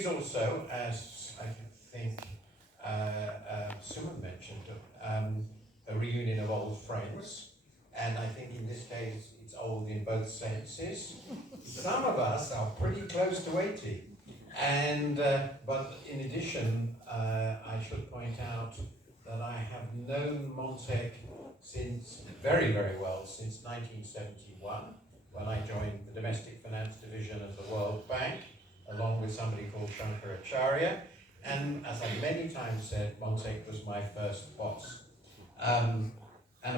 is also, as I think Suman mentioned, a reunion of old friends, and I think in this case it's old in both senses. Some of us are pretty close to 80, and but in addition, I should point out that I have known Montec since very, very well since 1971, when I joined the Domestic Finance Division of the World Bank, along with somebody called Shankar Acharya. And as I many times said, Montec was my first boss. And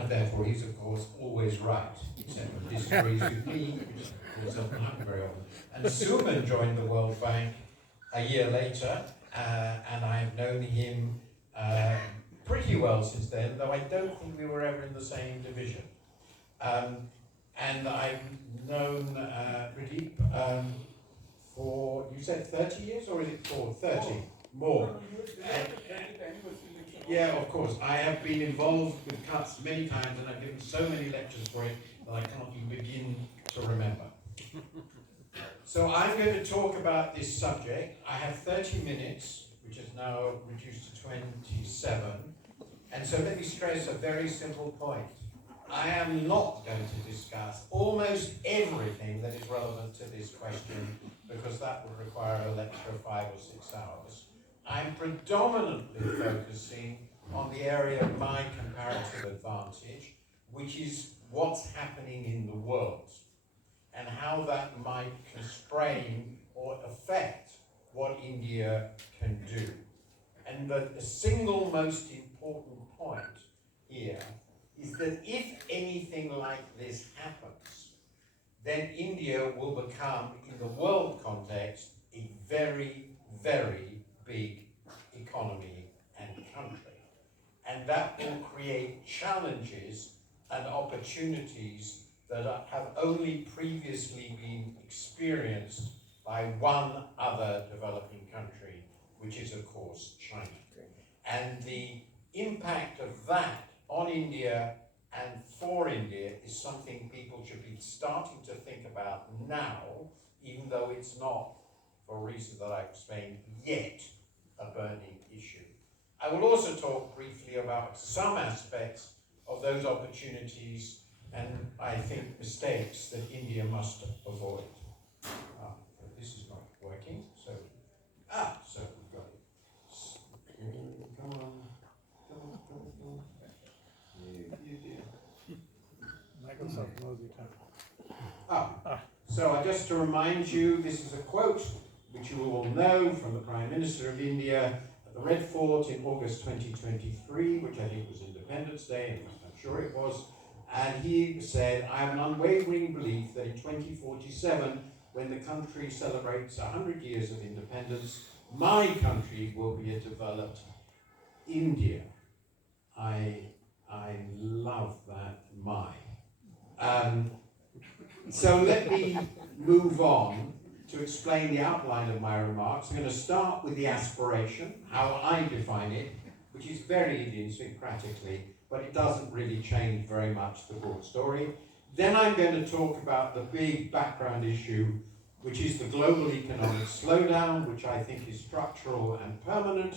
therefore he's of course always right, except when he disagrees with me, which doesn't happen very often. And Suman joined the World Bank a year later, and I've known him pretty well since then, though I don't think we were ever in the same division. And I've known Pradeep for, you said 30 years, or is it 30? More. Yeah, of course. I have been involved with cuts many times, and I've given so many lectures for it that I can't even begin to remember. So I'm going to talk about this subject. I have 30 minutes, which is now reduced to 27. And so let me stress a very simple point. I am not going to discuss almost everything that is relevant to this question, because that would require a lecture of 5 or 6 hours. I'm predominantly focusing on the area of my comparative advantage, which is what's happening in the world, and how that might constrain or affect what India can do. And the single most important point here is that if anything like this happens, then India will become, in the world context, a very, very big economy and country. And that will create challenges and opportunities that have only previously been experienced by one other developing country, which is, of course, China. And the impact of that on India and for India is something people should be starting to think about now, even though it's not, for reasons that I've explained, yet a burning issue. I will also talk briefly about some aspects of those opportunities and, I think, mistakes that India must avoid. This is not working, so we've got it. Come on. Microsoft knows you can. So just to remind you, this is a quote which you will all know from the Prime Minister of India at the Red Fort in August 2023, which I think was Independence Day, and I'm sure it was. And he said, "I have an unwavering belief that in 2047, when the country celebrates 100 years of independence, my country will be a developed India." I love that so let me move on to explain the outline of my remarks. I'm going to start with the aspiration, how I define it, which is very idiosyncratically, but it doesn't really change very much the broad story. Then I'm going to talk about the big background issue, which is the global economic slowdown, which I think is structural and permanent,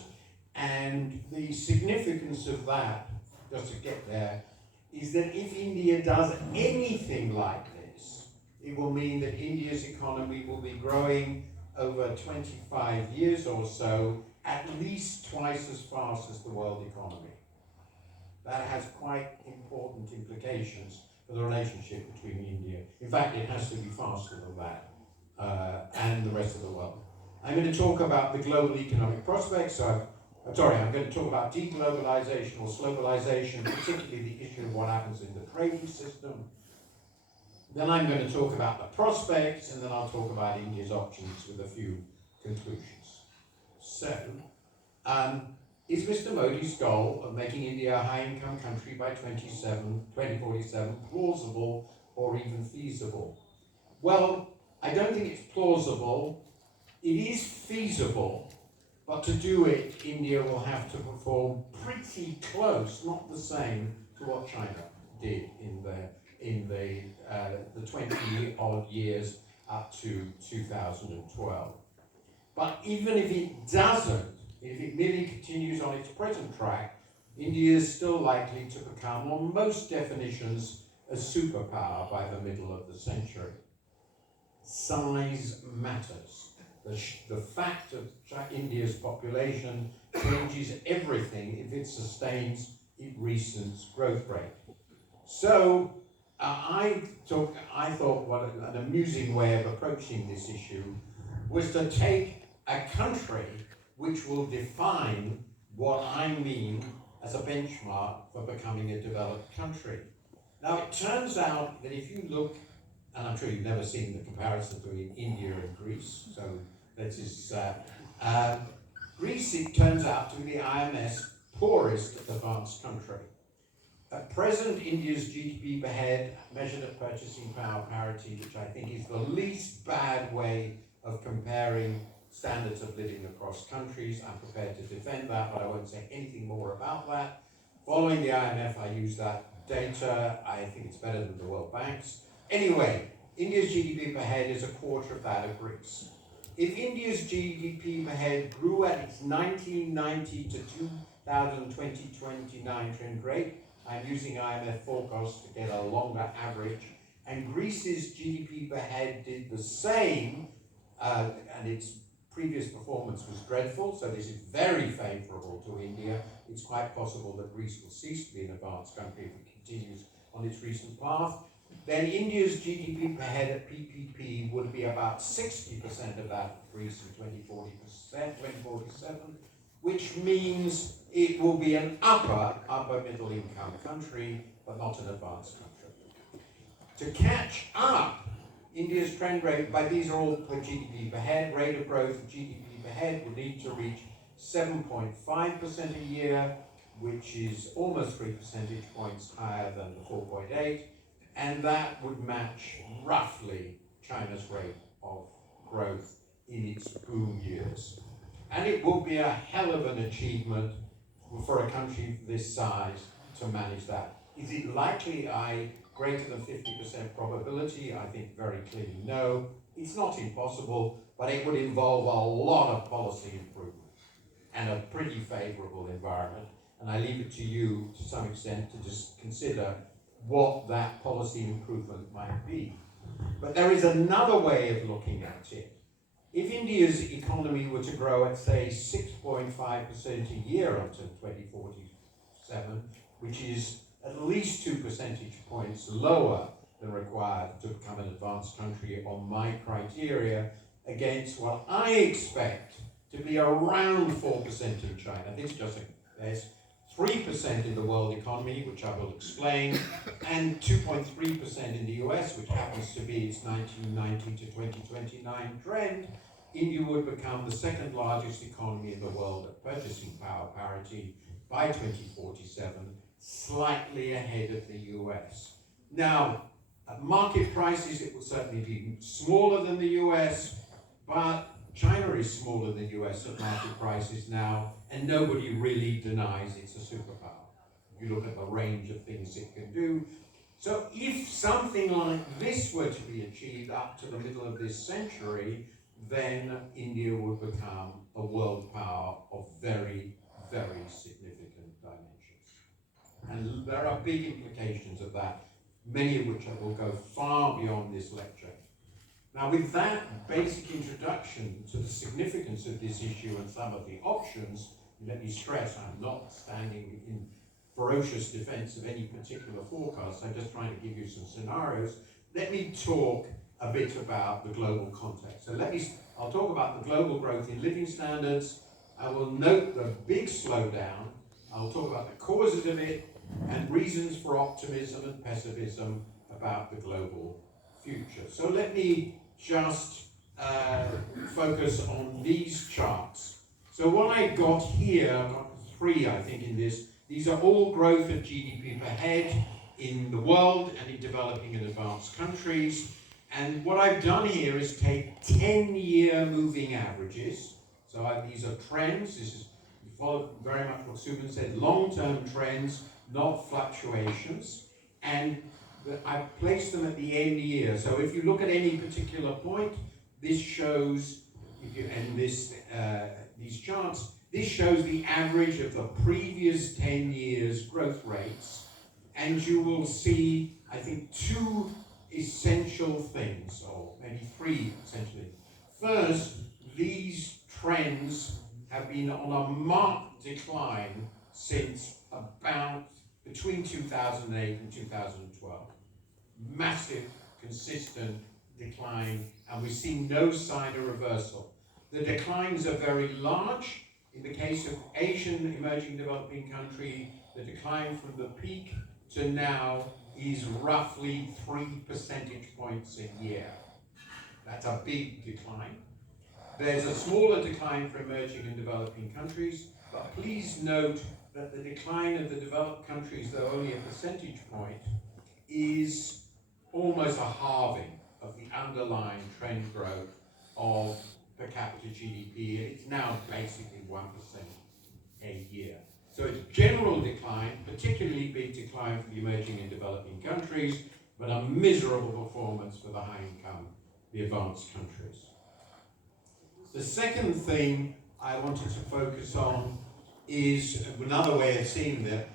and the significance of that, just to get there, is that if India does anything like this, it will mean that India's economy will be growing over 25 years or so, at least twice as fast as the world economy. That has quite important implications for the relationship between India. In fact, it has to be faster than that, and the rest of the world. I'm going to talk about the global economic prospects, I'm going to talk about deglobalization or globalization, particularly the issue of what happens in the trading system. Then I'm going to talk about the prospects, and then I'll talk about India's options with a few conclusions. So, is Mr. Modi's goal of making India a high-income country by 2047 plausible or even feasible? Well, I don't think it's plausible. It is feasible. But to do it, India will have to perform pretty close, not the same, to what China did in the 20-odd years up to 2012. But even if it doesn't, if it merely continues on its present track, India is still likely to become, on most definitions, a superpower by the middle of the century. Size matters. The fact of India's population changes everything if it sustains its recent growth rate. So I thought what an amusing way of approaching this issue was to take a country which will define what I mean as a benchmark for becoming a developed country. Now it turns out that if you look, and I'm sure you've never seen the comparison between India and Greece, so that is, Greece, it turns out to be the IMF's poorest advanced country. At present, India's GDP per head, measured at purchasing power parity, which I think is the least bad way of comparing standards of living across countries. I'm prepared to defend that, but I won't say anything more about that. Following the IMF, I use that data. I think it's better than the World Bank's. Anyway, India's GDP per head is a quarter of that of Greece. If India's GDP per head grew at its 1990 to 2029 trend rate, I'm using IMF forecasts to get a longer average, and Greece's GDP per head did the same, and its previous performance was dreadful, so this is very favorable to India. It's quite possible that Greece will cease to be an advanced country if it continues on its recent path. Then India's GDP per head at PPP would be about 60% of that of Greece in 2047, which means it will be an upper middle income country, but not an advanced country. To catch up, India's trend rate, by these are all per GDP per head, rate of growth of GDP per head would need to reach 7.5% a year, which is almost 3 percentage points higher than the 4.8, and that would match roughly China's rate of growth in its boom years. And it will be a hell of an achievement for a country this size to manage that. Is it likely greater than 50% probability? I think very clearly no. It's not impossible, but it would involve a lot of policy improvement and a pretty favorable environment. And I leave it to you, to some extent, to just consider what that policy improvement might be. But there is another way of looking at it. If India's economy were to grow at, say, 6.5% a year until 2047, which is at least 2 percentage points lower than required to become an advanced country on my criteria, against what I expect to be around 4% in China. This just there's 3% in the world economy, which I will explain, and 2.3% in the US, which happens to be its 1990 to 2029 trend. India would become the second largest economy in the world at purchasing power parity by 2047, slightly ahead of the US. Now, at market prices, it will certainly be smaller than the US, but China is smaller than the US at market prices now, and nobody really denies it's a superpower. If you look at the range of things it can do. So if something like this were to be achieved up to the middle of this century, then India would become a world power of very, very significant dimensions. And there are big implications of that, many of which I will go far beyond this lecture. Now, with that basic introduction to the significance of this issue and some of the options, let me stress I'm not standing in ferocious defense of any particular forecast. I'm just trying to give you some scenarios. Let me talk a bit about the global context. So I'll talk about the global growth in living standards. I will note the big slowdown. I'll talk about the causes of it and reasons for optimism and pessimism about the global future. So let me just focus on these charts. So what I got here, I've got three I think in this, these are all growth of GDP per head in the world and in developing and advanced countries. And what I've done here is take 10-year moving averages. So these are trends. This is follow very much what Suman said, long-term trends, not fluctuations. And I've placed them at the end year. So if you look at any particular point, this shows, and these charts, this shows the average of the previous 10 years growth rates, and you will see, I think, two essential things, or maybe three essentially. First, these trends have been on a marked decline since about between 2008 and 2012. Massive, consistent decline, and we've seen no sign of reversal. The declines are very large. In the case of Asian emerging developing country, the decline from the peak to now is roughly 3 percentage points a year. That's a big decline. There's a smaller decline for emerging and developing countries, but please note that the decline of the developed countries, though only a percentage point, is almost a halving of the underlying trend growth of per capita GDP. It's now basically 1% a year. So it's general decline, particularly big decline for the emerging and developing countries, but a miserable performance for the high income, the advanced countries. The second thing I wanted to focus on is another way of seeing the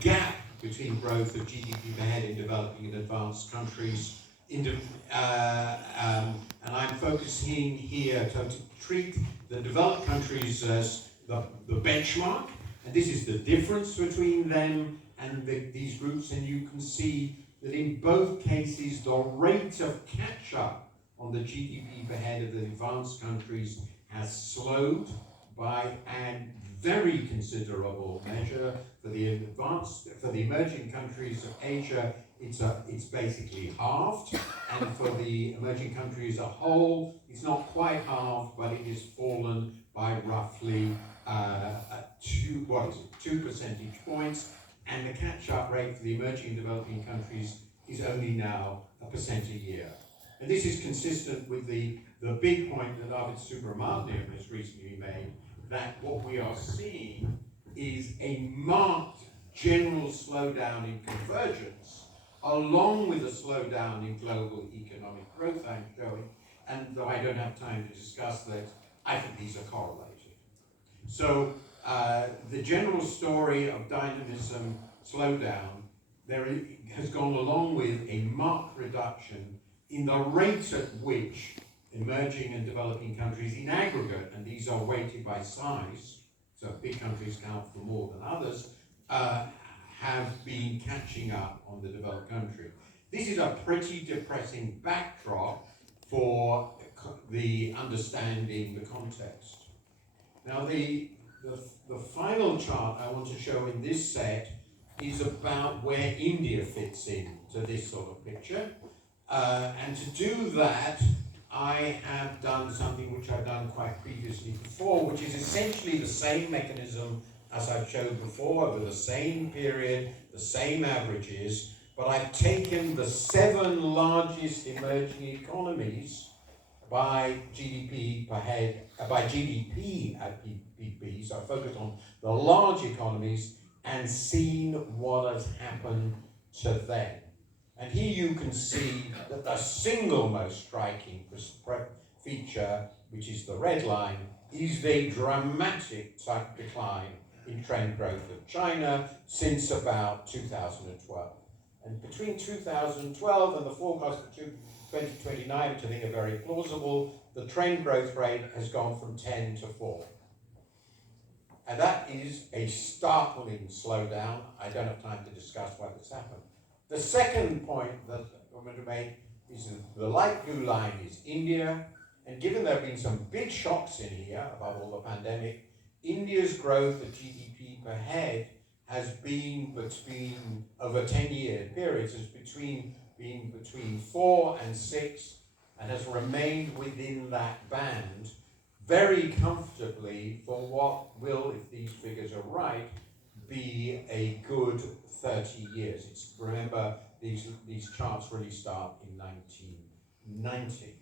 gap between growth of GDP per head in developing and advanced countries. And I'm focusing here to treat the developed countries as the benchmark, and this is the difference between them and these groups, and you can see that in both cases the rate of catch-up on the GDP per head of the advanced countries has slowed by a very considerable measure. For the emerging countries of Asia, it's basically halved, and for the emerging countries as a whole, it's not quite halved, but it has fallen by roughly 2 percentage points, and the catch-up rate for the emerging and developing countries is only now 1% a year. And this is consistent with the big point that Arvind Subramanian has recently made, that what we are seeing is a marked general slowdown in convergence, along with a slowdown in global economic growth I'm showing, and though I don't have time to discuss that, I think these are correlated. So the general story of dynamism slowdown has gone along with a marked reduction in the rate at which emerging and developing countries in aggregate, and these are weighted by size, so big countries count for more than others, have been catching up on the developed country. This is a pretty depressing backdrop for the understanding the context. Now the final chart I want to show in this set is about where India fits into this sort of picture. And to do that, I have done something which I've done quite previously before, which is essentially the same mechanism as I've showed before, over the same period, the same averages, but I've taken the 7 largest emerging economies by GDP per head, by GDP at PPP, so I focused on the large economies and seen what has happened to them. And here you can see that the single most striking feature, which is the red line, is the dramatic decline in trend growth of China since about 2012. And between 2012 and the forecast for 2029, which I think are very plausible, the trend growth rate has gone from 10 to 4. And that is a startling slowdown. I don't have time to discuss why this happened. The second point that I'm going to make is that the light blue line is India, and given there have been some big shocks in here, above all the pandemic, India's growth of GDP per head has been between, over 10-year periods, has been between 4 and 6, and has remained within that band very comfortably for what will, if these figures are right, be a good 30 years. Remember, these charts really start in 1990.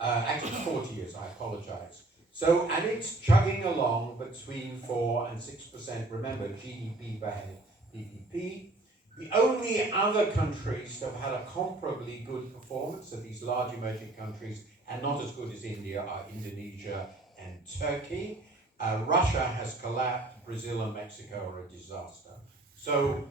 Actually 40 years, I apologize. So, and it's chugging along between 4 and 6%, remember, GDP per head, PPP. The only other countries that have had a comparably good performance of these large emerging countries and not as good as India are Indonesia and Turkey. Russia has collapsed, Brazil and Mexico are a disaster. So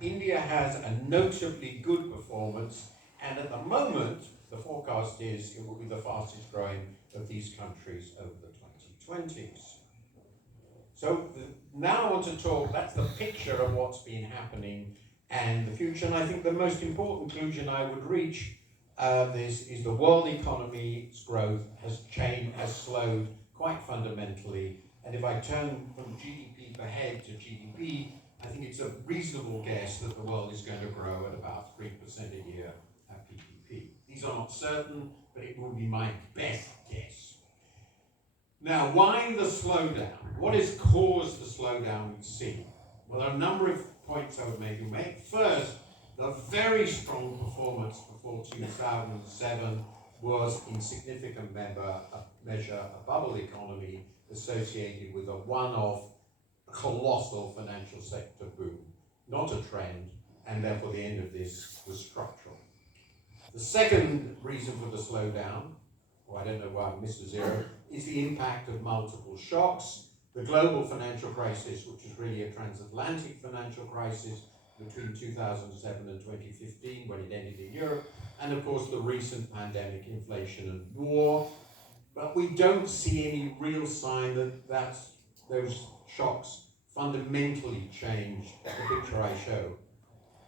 India has a notably good performance, and at the moment, the forecast is it will be the fastest growing of these countries over the 2020s. So now I want to talk, that's the picture of what's been happening and the future, and I think the most important conclusion I would reach this is the world economy's growth has slowed quite fundamentally, and if I turn from GDP per head to GDP, I think it's a reasonable guess that the world is going to grow at about 3% a year at PPP. These are not certain, but it will be my best guess. Now, why the slowdown? What has caused the slowdown we see? Well, there are a number of points I would make. First, the very strong performance before 2007 was in significant measure a bubble economy associated with a one-off colossal financial sector boom, not a trend, and therefore the end of this was structural. The second reason for the slowdown, or I don't know why I missed a zero, is the impact of multiple shocks. The global financial crisis, which is really a transatlantic financial crisis between 2007 and 2015 when it ended in Europe, and of course the recent pandemic, inflation and war. But we don't see any real sign that those shocks fundamentally change the picture I show.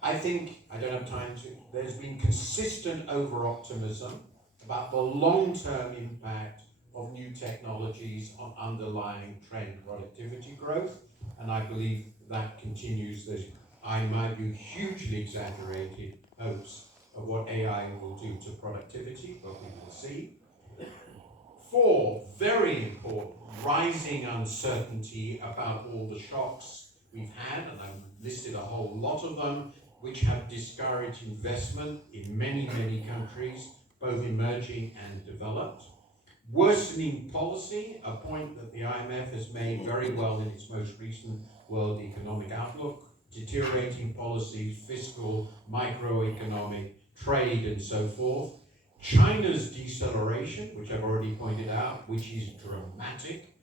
I think, I don't have time to, there's been consistent over-optimism about the long-term impact of new technologies on underlying trend productivity growth, and I believe that continues. There's, in my view, hugely exaggerated hopes of what AI will do to productivity, but we will see. 4, very important, rising uncertainty about all the shocks we've had, and I've listed a whole lot of them, which have discouraged investment in many, many countries, both emerging and developed. Worsening policy, a point that the IMF has made very well in its most recent World Economic Outlook. Deteriorating policies, fiscal, microeconomic, trade, and so forth. China's deceleration, which I've already pointed out, which is dramatic.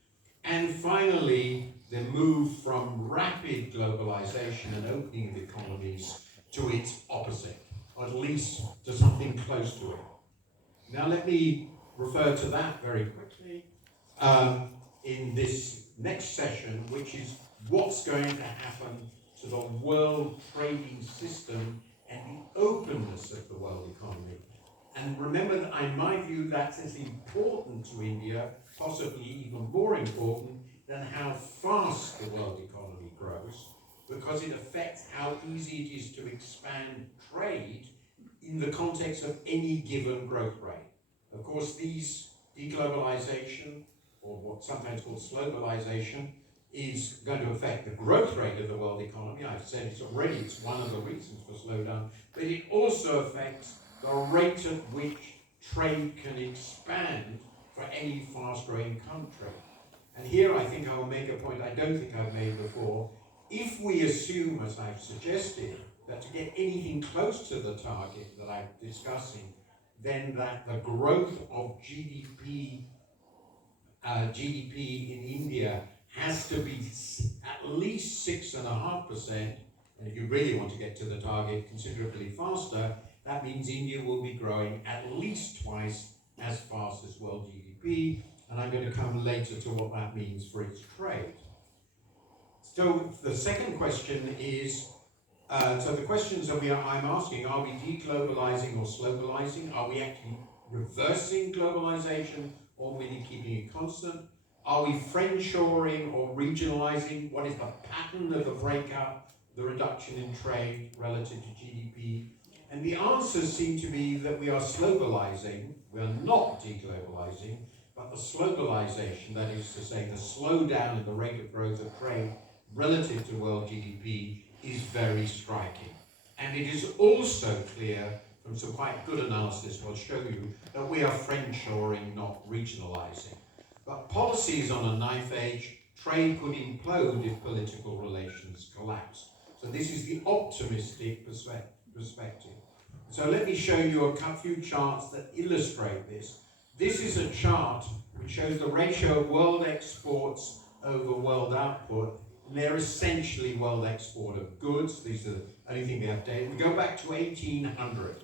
And finally, the move from rapid globalization and opening of economies to its opposite, or at least to something close to it. Now let me refer to that very quickly in this next session, which is what's going to happen to the world trading system and the openness of the world economy. And remember that in my view, that's as important to India, possibly even more important than how fast the world economy grows, because it affects how easy it is to expand trade in the context of any given growth rate. Of course, these deglobalization, or what's sometimes called slowbalization, is going to affect the growth rate of the world economy. I've said it's one of the reasons for slowdown, but it also affects the rate at which trade can expand for any fast-growing country. And here I think I will make a point I don't think I've made before. If we assume, as I've suggested, that to get anything close to the target that I'm discussing, then that the growth of GDP in India has to be at least 6.5%, and if you really want to get to the target considerably faster, that means India will be growing at least twice as fast as world GDP, and I'm going to come later to what that means for its trade. So the second question is, so the questions that I'm asking, are we deglobalizing or slowbalizing? Are we actually reversing globalization or really keeping it constant? Are we friendshoring or regionalizing? What is the pattern of the breakup, the reduction in trade relative to GDP? And the answers seem to be that we are slowbalizing, we are not deglobalizing, but the slowbalization, that is to say the slowdown in the rate of growth of trade relative to world GDP, is very striking. And it is also clear from some quite good analysis I'll show you that we are friendshoring, not regionalizing. But policy is on a knife edge. Trade could implode if political relations collapse. So this is the optimistic perspective. So let me show you a few charts that illustrate this. This is a chart which shows the ratio of world exports over world output. And they're essentially world export of goods. These are the only thing we have data. We go back to 1800.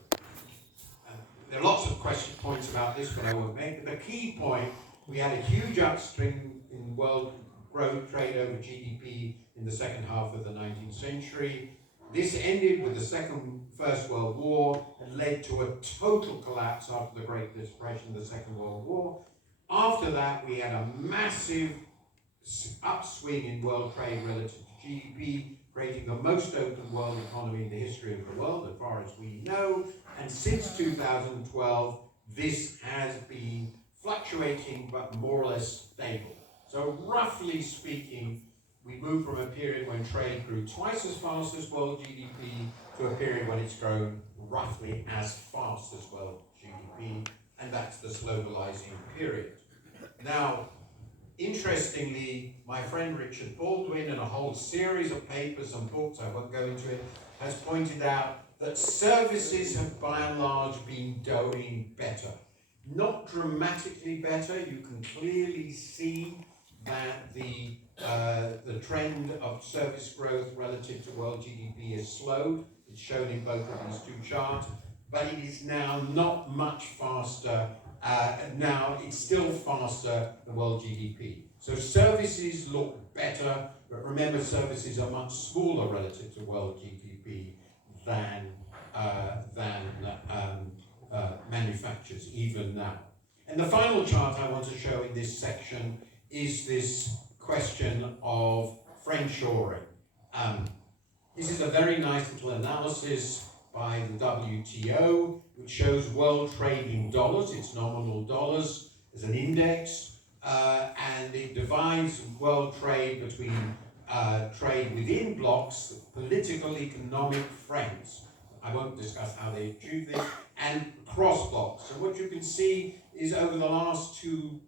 There are lots of points about this, but I won't make. But the key point, we had a huge upswing in world growth, trade over GDP in the second half of the 19th century. This ended with the First World War and led to a total collapse after the Great Depression, the Second World War. After that, we had a massive upswing in world trade relative to GDP, creating the most open world economy in the history of the world, as far as we know. And since 2012, this has been fluctuating, but more or less stable. So roughly speaking, we moved from a period when trade grew twice as fast as world GDP to a period when it's grown roughly as fast as world GDP, and that's the globalizing period. Now, interestingly, my friend Richard Baldwin, in a whole series of papers and books, I won't go into it, has pointed out that services have by and large been doing better. Not dramatically better. You can clearly see that the trend of service growth relative to world GDP is slowed. It's shown in both of these two charts, but it is now not much faster. Now it's still faster than world GDP. So services look better, but remember services are much smaller relative to world GDP than manufacturers, even now. And the final chart I want to show in this section is this question of friendshoring. This is a very nice little analysis by the WTO, which shows world trade in dollars, it's nominal dollars, as an index, and it divides world trade between trade within blocks, political, economic friends. I won't discuss how they achieve this, and cross blocks. So what you can see is over the last 2-3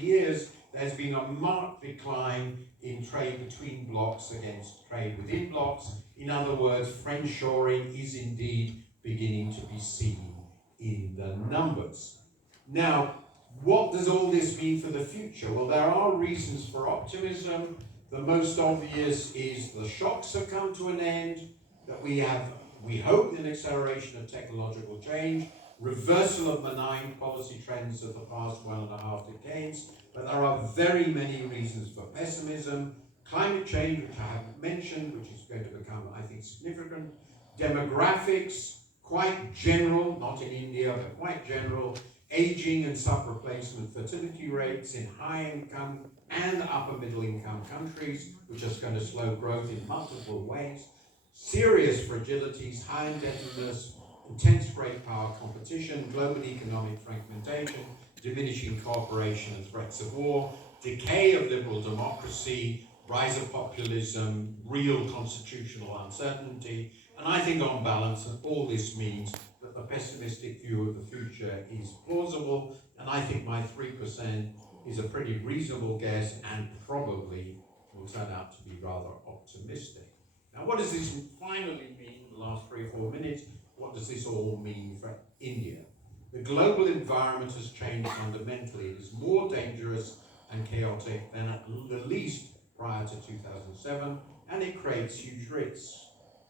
years, there's been a marked decline in trade between blocks against trade within blocks. In other words, friendshoring is indeed beginning to be seen in the numbers. Now, what does all this mean for the future? Well, there are reasons for optimism. The most obvious is the shocks have come to an end, that we hope, an acceleration of technological change, reversal of benign policy trends of the past 1.5 decades, but there are very many reasons for pessimism. Climate change, which I haven't mentioned, which is going to become, I think, significant. Demographics, quite general, not in India, but quite general. Aging and sub-replacement fertility rates in high-income and upper-middle-income countries, which is going to slow growth in multiple ways. Serious fragilities, high indebtedness, intense great power competition, global economic fragmentation, diminishing cooperation and threats of war, decay of liberal democracy, rise of populism, real constitutional uncertainty. And I think on balance, all this means that the pessimistic view of the future is plausible, and I think my 3% is a pretty reasonable guess and probably will turn out to be rather optimistic. Now, what does this finally mean in the last 3 or 4 minutes? What does this all mean for India? The global environment has changed fundamentally. It is more dangerous and chaotic than at the least prior to 2007, and it creates huge risks.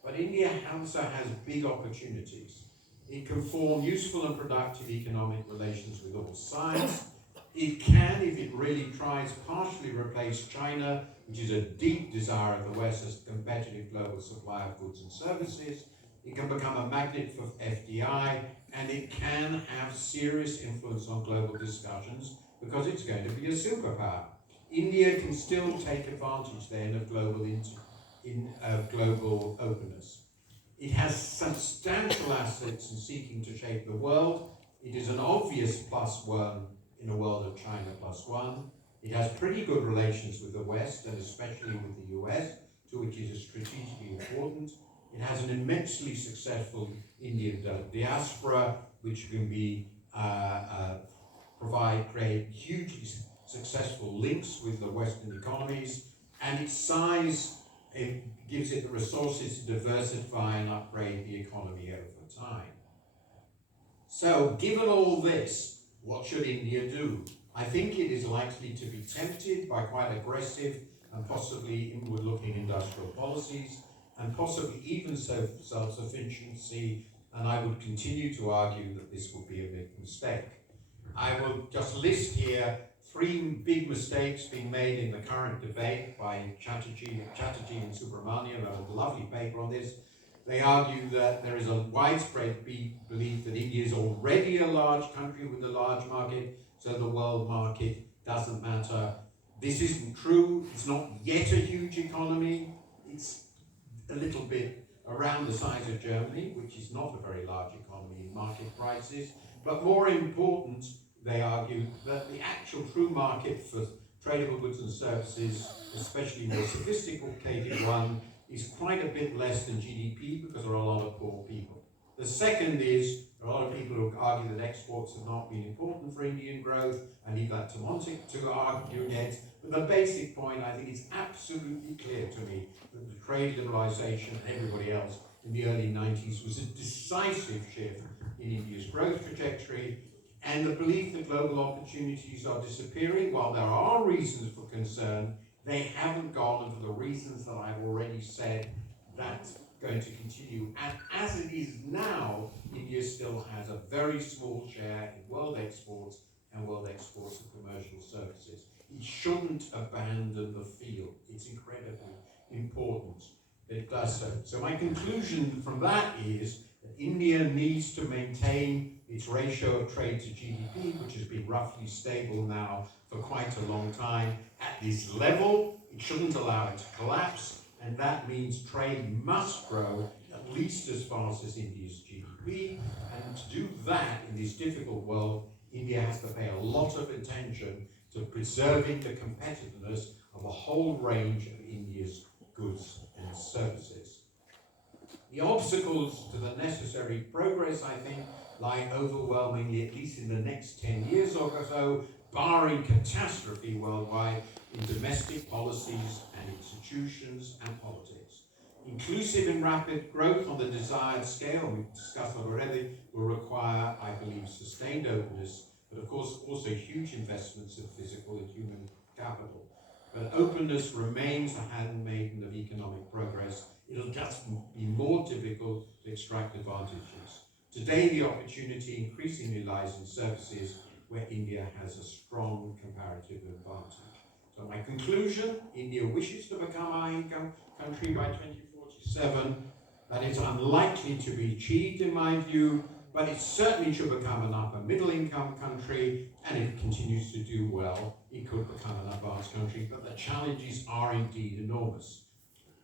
But India also has big opportunities. It can form useful and productive economic relations with all sides. It can, if it really tries, partially replace China, which is a deep desire of the West as a competitive global supplier of goods and services. It can become a magnet for FDI, and it can have serious influence on global discussions because it's going to be a superpower. India can still take advantage then of global openness. It has substantial assets in seeking to shape the world. It is an obvious +1 in a world of China +1. It has pretty good relations with the West, and especially with the US, to which it is strategically important. It has an immensely successful Indian diaspora, which can create hugely successful links with the Western economies, and its size, it gives it the resources to diversify and upgrade the economy over time. So, given all this, What should India do? I think it is likely to be tempted by quite aggressive and possibly inward-looking industrial policies, and possibly even self-sufficiency, and I would continue to argue that this would be a big mistake. I will just list here 3 big mistakes being made in the current debate by Chatterjee and Subramanian. I have a lovely paper on this. They argue that there is a widespread belief that India is already a large country with a large market, so the world market doesn't matter. This isn't true. It's not yet a huge economy. It's a little bit around the size of Germany, which is not a very large economy in market prices. But more important, they argue that the actual true market for tradable goods and services, especially more sophisticated one, is quite a bit less than GDP because there are a lot of poor people. The second is, there are a lot of people who argue that exports have not been important for Indian growth, and leave that to Montic to argue next. But the basic point, I think it's absolutely clear to me that the trade liberalisation and everybody else in the early 90s was a decisive shift in India's growth trajectory, and the belief that global opportunities are disappearing. While there are reasons for concern, they haven't gone, and for the reasons that I've already said, that's going to continue. And as it is now, India still has a very small share in world exports and world exports of commercial services. It shouldn't abandon the field. It's incredibly important that it does so. So my conclusion from that is that India needs to maintain its ratio of trade to GDP, which has been roughly stable now for quite a long time, at this level. It shouldn't allow it to collapse, and that means trade must grow at least as fast as India's GDP. And to do that in this difficult world, India has to pay a lot of attention to preserving the competitiveness of a whole range of India's goods and services. The obstacles to the necessary progress, I think, lie overwhelmingly, at least in the next 10 years or so, barring catastrophe worldwide, in domestic policies and institutions and politics. Inclusive and rapid growth on the desired scale, we've discussed it already, will require, I believe, sustained openness, but of course also huge investments in physical and human capital. But openness remains the handmaiden of economic progress. It'll just be more difficult to extract advantages. Today, the opportunity increasingly lies in services where India has a strong comparative advantage. So my conclusion, India wishes to become a high-income country by 2047. That is unlikely to be achieved in my view, but it certainly should become an upper middle income country, and if it continues to do well, it could become an advanced country, but the challenges are indeed enormous.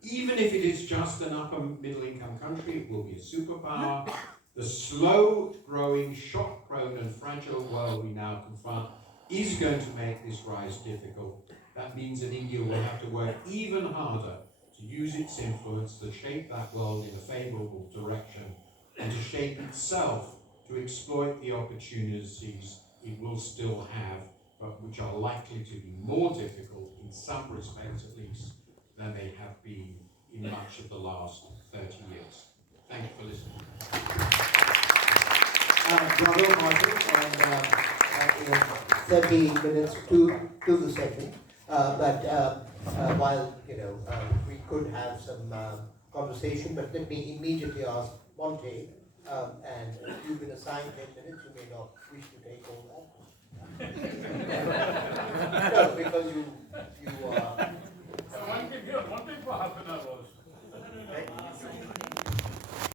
Even if it is just an upper middle income country, it will be a superpower. The slow-growing, shock-prone and fragile world we now confront is going to make this rise difficult. That means that India will have to work even harder to use its influence to shape that world in a favorable direction, and to shape itself to exploit the opportunities it will still have, but which are likely to be more difficult, in some respects at least, than they have been in much of the last 30 years. Thank you for listening. Bravo, Martin, and 30 minutes to the session. But while we could have some conversation, but let me immediately ask Monte, and you've been assigned 10 minutes, you may not wish to take all that. No, because you are... One thing for half an hour also.